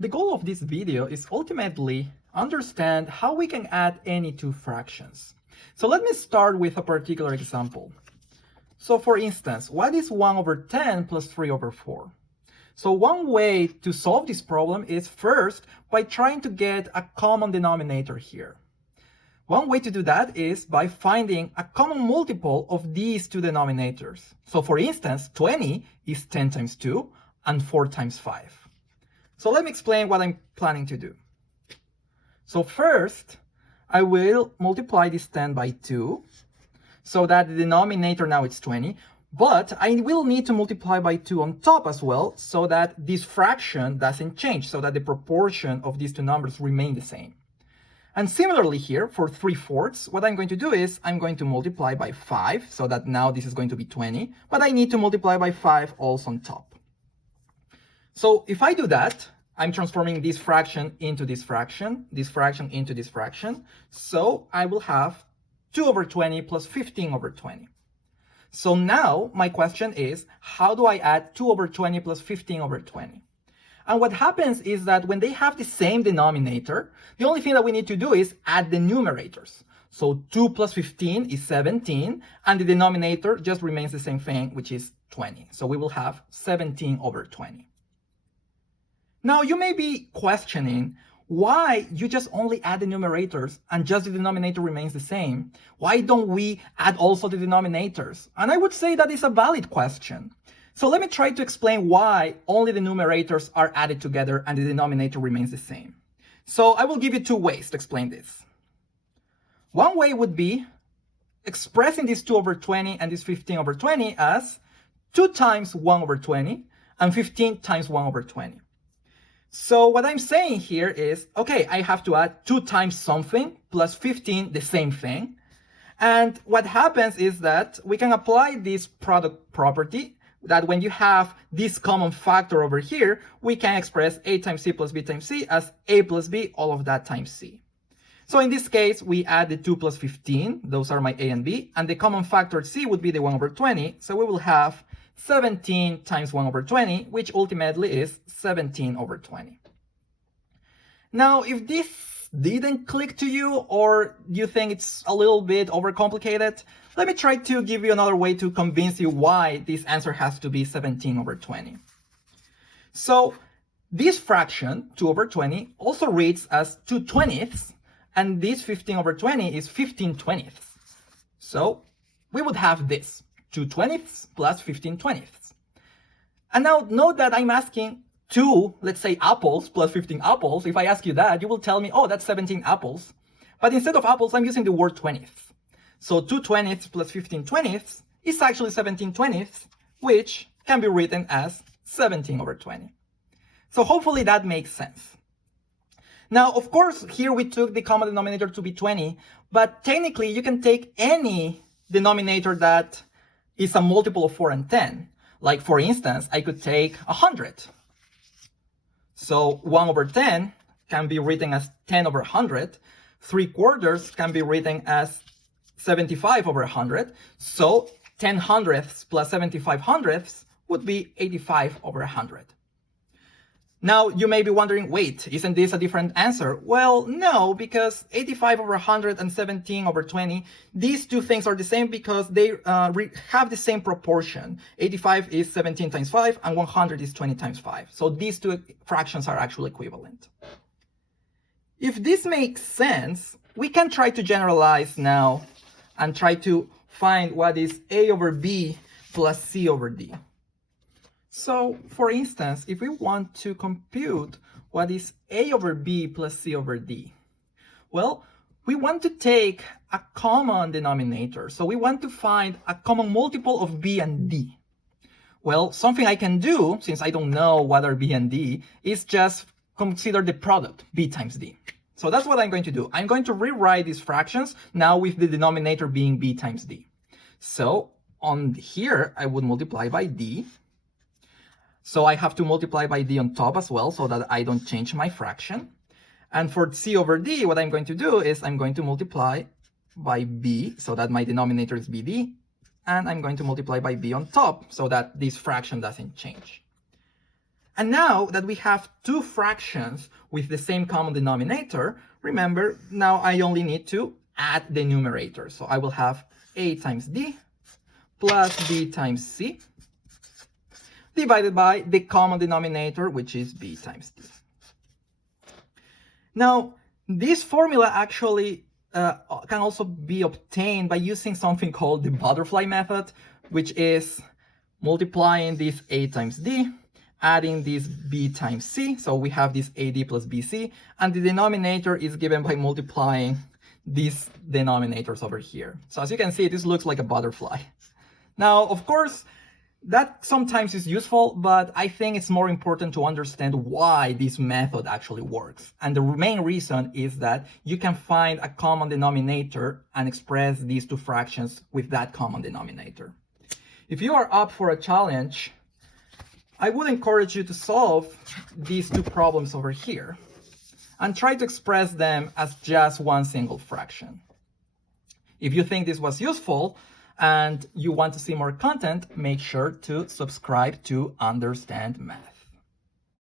The goal of this video is ultimately understand how we can add any two fractions. So let me start with a particular example. So for instance, what is 1 over 10 plus 3 over 4? So one way to solve this problem is first by trying to get a common denominator here. One way to do that is by finding a common multiple of these two denominators. So for instance, 20 is 10 times 2 and 4 times 5. So let me explain what I'm planning to do. So first, I will multiply this 10 by 2, so that the denominator now is 20, but I will need to multiply by 2 on top as well, so that this fraction doesn't change, so that the proportion of these two numbers remain the same. And similarly here, for 3/4, what I'm going to do is I'm going to multiply by 5, so that now this is going to be 20, but I need to multiply by 5 also on top. So if I do that, I'm transforming this fraction into this fraction into this fraction. So I will have 2 over 20 plus 15 over 20. So now my question is, how do I add 2 over 20 plus 15 over 20? And what happens is that when they have the same denominator, the only thing that we need to do is add the numerators. So 2 plus 15 is 17, and the denominator just remains the same thing, which is 20. So we will have 17 over 20. Now you may be questioning why you just only add the numerators and just the denominator remains the same. Why don't we add also the denominators? And I would say that is a valid question. So let me try to explain why only the numerators are added together and the denominator remains the same. So I will give you two ways to explain this. One way would be expressing this 2 over 20 and this 15 over 20 as 2 times 1 over 20 and 15 times 1 over 20. So what I'm saying here is, okay, I have to add 2 times something plus 15, the same thing. And what happens is that we can apply this product property that when you have this common factor over here, we can express a times c plus b times c as a plus b, all of that times c. So in this case, we add the 2 plus 15, those are my a and b, and the common factor c would be the 1 over 20, so we will have 17 times 1 over 20, which ultimately is 17 over 20. Now, if this didn't click to you, or you think it's a little bit overcomplicated, let me try to give you another way to convince you why this answer has to be 17 over 20. So this fraction, 2 over 20, also reads as 2/20, and this 15 over 20 is 15/20. So we would have this, 2/20 plus 15/20. And now note that I'm asking 2, let's say apples plus 15 apples. If I ask you that, you will tell me, oh, that's 17 apples. But instead of apples, I'm using the word 20th. So 2/20 plus 15/20 is actually 17/20, which can be written as 17 over 20. So hopefully that makes sense. Now, of course, here we took the common denominator to be 20, but technically you can take any denominator that is a multiple of 4 and 10. Like for instance, I could take 100. So 1 over 10 can be written as 10 over 100. 3/4 can be written as 75 over 100. So 10 hundredths plus 75 hundredths would be 85 over 100. Now you may be wondering, wait, isn't this a different answer? Well, no, because 85 over 100 and 17 over 20, these two things are the same because they have the same proportion. 85 is 17 times 5 and 100 is 20 times 5. So these two fractions are actually equivalent. If this makes sense, we can try to generalize now and try to find what is a over b plus c over d. So, for instance, if we want to compute what is a over b plus c over d, well, we want to take a common denominator. So we want to find a common multiple of b and d. Well, something I can do, since I don't know what are b and d, is just consider the product, b times d. So that's what I'm going to do. I'm going to rewrite these fractions now with the denominator being b times d. So on here, I would multiply by d. So I have to multiply by d on top as well so that I don't change my fraction. And for c over d, what I'm going to do is I'm going to multiply by b so that my denominator is bd. And I'm going to multiply by b on top so that this fraction doesn't change. And now that we have two fractions with the same common denominator, remember, now I only need to add the numerator. So I will have a times d plus b times c divided by the common denominator, which is b times d. Now, this formula actually can also be obtained by using something called the butterfly method, which is multiplying this a times d, adding this b times c, so we have this ad plus bc, and the denominator is given by multiplying these denominators over here. So as you can see, this looks like a butterfly. Now, of course, that sometimes is useful, but I think it's more important to understand why this method actually works. And the main reason is that you can find a common denominator and express these two fractions with that common denominator. If you are up for a challenge, I would encourage you to solve these two problems over here and try to express them as just one single fraction. If you think this was useful and you want to see more content, make sure to subscribe to Understand Math.